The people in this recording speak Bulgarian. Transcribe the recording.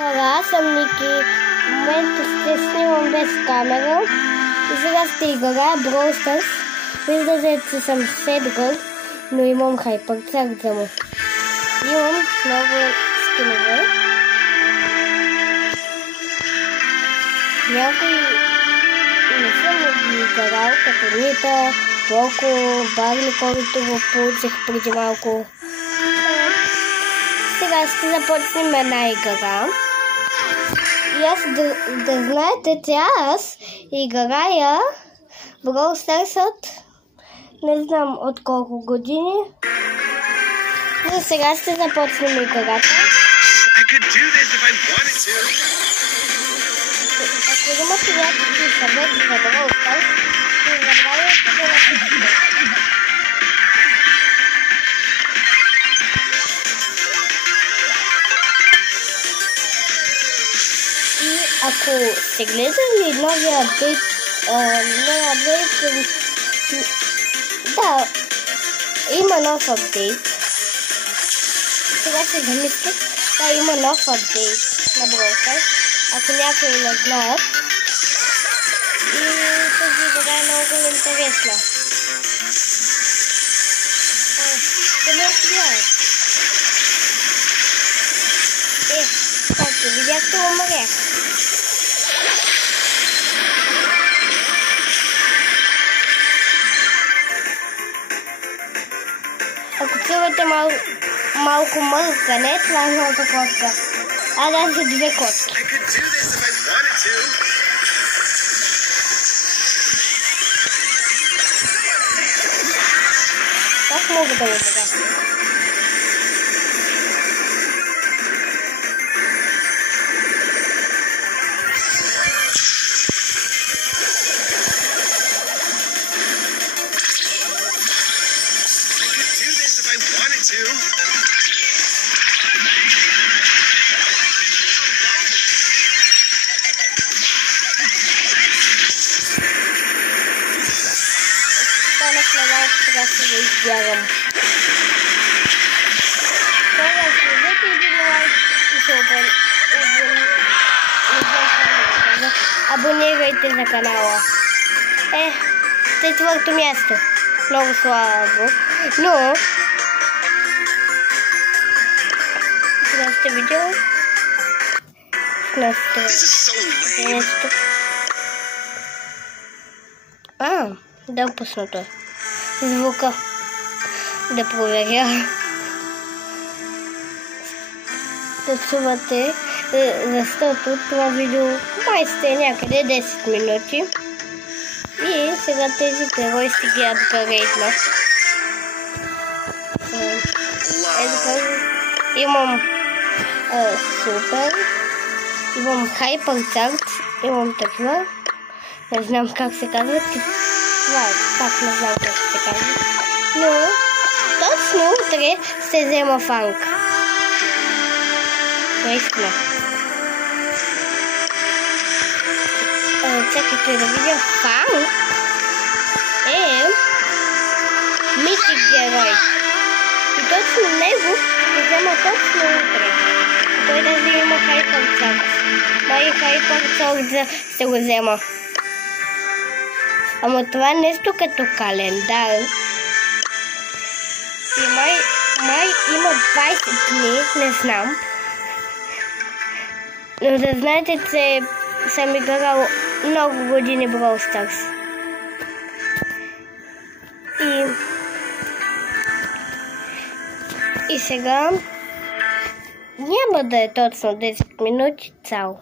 Хара, аз съм Ники. В момента ще снимам без камера. И сега ще играя Brawl Stars. Виждате, че съм седгър, но имам хайпърцак за му. Имам много скинове. Някои не съм ги играл, като Нита, Боко, Барли, който го получих преди малко. Сега ще започнем една игра. И аз да знаете, че аз играя Brawl Stars не знам от колко години. Но сега ще започнем играта. Ако имате някакви съвети за Brawl Stars, не забравяйте да напишете. И ако сте гледали новия апдейт, да, има нов апдейт. Сега се замислих, да, има нов апдейт на Brawl Stars, ако някои не знаят. И тази игра е много интересна. Ще ме отгледат. Както видяхте, умрях. Ако чувате малко мъркане, това е моята котка. А даже две котки. Как мога да го бъда? Сега ще го избягам. Сега следете един лайк и се абонирайте за канала. Четвърто място. Много слабо. Но сега сте видели нещо. Да опусна това. Звука. Да проверя. Да чувате, защото това видео май сте някъде 10 минути. И сега тези герои ще ги апгрейдна. Имам супер. Имам хайпърцарт. Имам такива. Не знам как се казват. Това е, пак не знам как се казва. Но точно утре ще взема фанк. Наистина. Чакайте да видя. Фанк е митик герой. И точно него ще взема точно утре. Той даже има хайпърцарт. Май хайпърцарт ще го взема. Ама това е нещо като календар. И май има 20 дни, не знам. Но да знаете, че съм играл много години Brawl Stars. И сега няма да е точно 10 минути цяло.